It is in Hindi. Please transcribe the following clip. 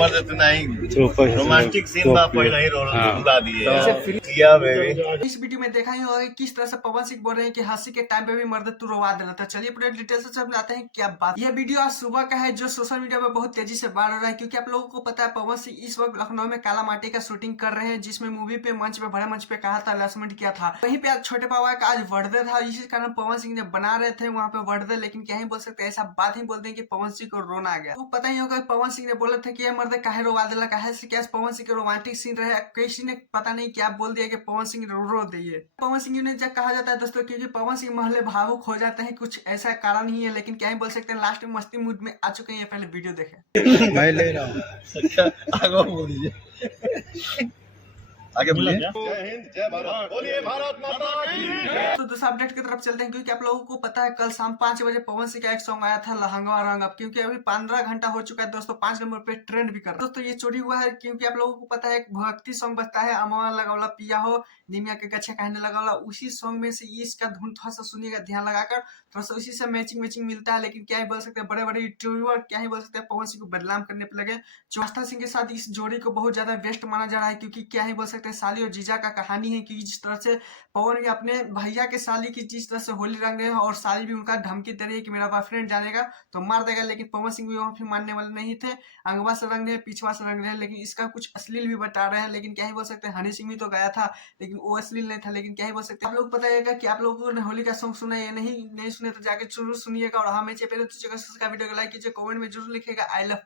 मदद नहीं रोमांटिक सीन बा पहले ही रुला दिए किया बेबी। इस वीडियो में देखा ही होगा कि किस तरह से पवन सिंह बोल रहे हैं कि हंसी के टाइम पे भी मर्द तू रोवा देना था। चलिए पूरे डिटेल से समझाते हैं क्या बात। यह वीडियो आज सुबह का है जो सोशल मीडिया में बहुत तेजी से वायरल हो रहा है, क्योंकि आप लोगों को पता है पवन सिंह इस वक्त लखनऊ में काला माटी का शूटिंग कर रहे हैं, जिसमें मूवी पे मंच पे बड़े मंच पे कहा था लॉन्चमेंट किया था। वहीं पे आज छोटे पापा का आज बर्थडे था, इसी कारण पवन सिंह ने बना रहे थे वहाँ पे बर्थडे, लेकिन क्या ही बोल सकते ऐसा बात ही बोलते हैं कि पवन सिंह को रोना आ गया। तो पता ही होगा पवन सिंह ने बोले थे कि मर्द काहे रोवा देला, काहे से क्या पवन सिंह के रोमांटिक सीन रहे, किसी ने पता नहीं क्या बोल दिया कि पवन सिंह रो दिए। पवन सिंह ने जब कहा जाता है दोस्तों, क्योंकि पवन सिंह महले भावुक हो जाते हैं, कुछ ऐसा कारण ही है, लेकिन क्या ही बोल सकते हैं लास्ट में मस्ती मूड में आ चुके हैं। पहले वीडियो देखें। मैं ले रहा हूँ आगे बोल दीजिए, आगे बोलिए। जय हिंद जय भारत, बोलिए भारत माता की। तो दूसरा अपडेट की तरफ चलते हैं, क्योंकि आप लोगों को पता है कल शाम 5 बजे पवन सिंह का एक सॉन्ग आया था लहंगा रंग अब, क्योंकि अभी 15 घंटा हो चुका है दोस्तों, 5 नंबर पे ट्रेंड भी कर रहा है। दोस्तों ये चोरी हुआ है क्योंकि आप लोगों को पता है एक भक्ति सॉन्ग बजता है अमवा लगावला पिया हो निमिया के गच्छे कहने लगावला, उसी सॉन्ग में से इसका धुन थोड़ा सा सुनिएगा ध्यान लगाकर, थोड़ा सा उसी से मैचिंग मिलता है। लेकिन क्या ही बोल सकते हैं बड़े बड़े यूट्यूबर क्या ही बोल सकते हैं पवन सिंह को बदनाम करने पे लगे। आस्था सिंह के साथ इस जोड़ी को बहुत ज्यादा बेस्ट माना जा रहा है, क्योंकि क्या ही बोल सकते हैं साली और जीजा का कहानी है कि जिस तरह से पवन भी अपने भैया के साली की जिस तरह से होली रंग रहे हैं और साली भी उनका धमकी दे रही है कि मेरा बॉयफ्रेंड जानेगा तो मार देगा, लेकिन पवन सिंह भी वहां फिर मानने वाले नहीं थे। अंगवा से रंग रहे पिछवा से रंग रहे, लेकिन इसका कुछ अश्लील भी बता रहे हैं। लेकिन क्या ही बोल सकते हैं हनी सिंह भी तो गया था लेकिन वो अश्लील नहीं था। लेकिन क्या ही बोल सकते हैं आप लोग बताइएगा कि आप लोगों ने होली का सॉन्ग सुना है या नहीं सुने तो जाके जरूर सुनिएगा। और हमें वीडियो को लाइक कीजिए, कमेंट में जरूर लिखिएगा आई लव